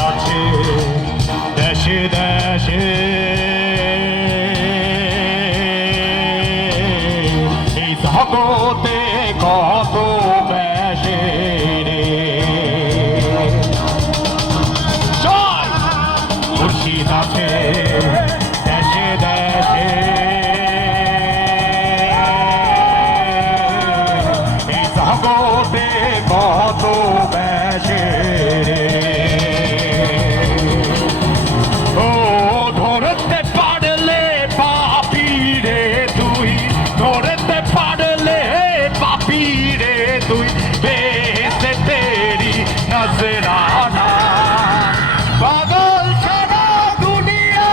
আছে দেশে দেশে এই জগতে কত বেশে রে মুর্শিদ আছে দেশে দেশে এই জগতে কত বেশে রে ও ধরতে পারলে পাপি রে তুই ধরতে পারলে পাপি রে তুই বেহেশতে তেরি নজরানা পাগল ছাড়া দুনিয়া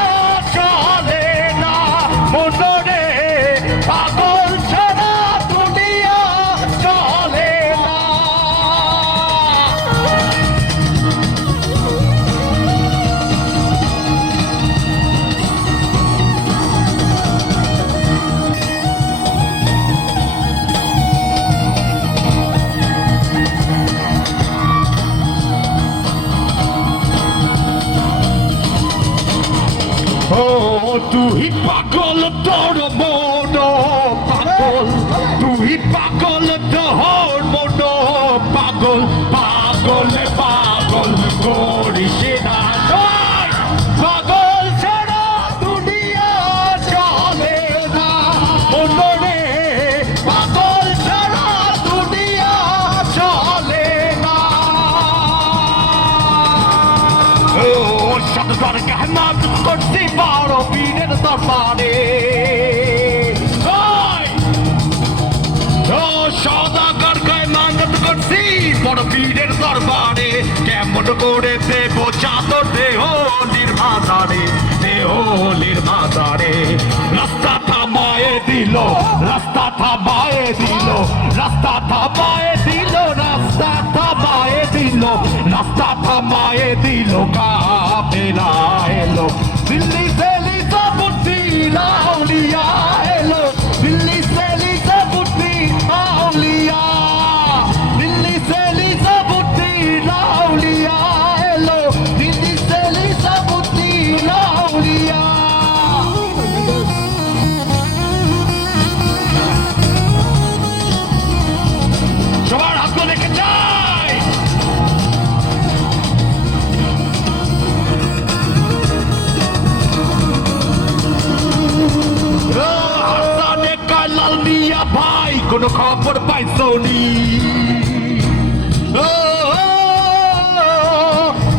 চলে না মনরে পাগল ছাড়া দুনিয়া চলে না ও তুই পাগল তোর মন পাগল তুই পাগল তোর মন পাগল পাগল পাগল করিস না পাগল ছাড়া দুনিয়া চলে না মনরে পাগল ছাড়া দুনিয়া চলে না ও সদর কাহমাত করতে পারো পীরের দরবারে সদাগর কাহমাত করছি বড় পীরের দরবারে কেমন করে দেব চাদর দেহলির মাজারে দেহলির মাজারে রাস্তা থামায়ে দিল রাস্তা থামায়ে দিল রাস্তা থামায়ে দিল রাস্তা থামায়ে দিল রাস্তা থামায়ে দিল কাফেলা এলো দিল্লি से লিসাবুদ্দি লাউলিয়া এলো দিল্লি से লিসাবুদ্দি লাউলিয়া দিল্লি से লিসাবুদ্দি লাউলিয়া এলো দিল্লি से লিসাবুদ্দি লাউলিয়া সবার হাত দেখে যাই হাসানে কালাল মিয়া ভাই কোনো খবর পাইছো নি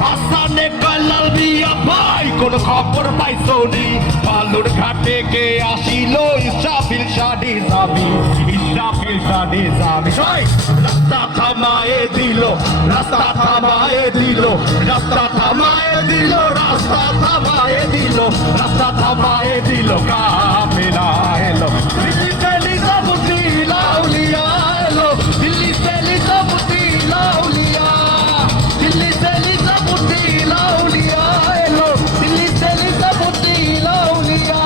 হাসানে কালাল মিয়া ভাই কোনো খবর পাইছো নি বালুর ঘাটে কে আসিল ইসরাফিল শাদি যাবি ইসরাফিল শাদি যাবি রাস্তা থামায়ে দিল রাস্তা থামায়ে দিল রাস্তা থামায়ে দিল রাস্তা থামায়ে দিল রাস্তা থামায়ে দিল কাফেলা এলো দিল্লি से লিসাবুদ্দি লাউলিয়া এলো দিল্লি से লিসাবুদ্দি লাউলিয়া দিল্লি से লিসাবুদ্দি লাউলিয়া এলো দিল্লি से লিসাবুদ্দি লাউলিয়া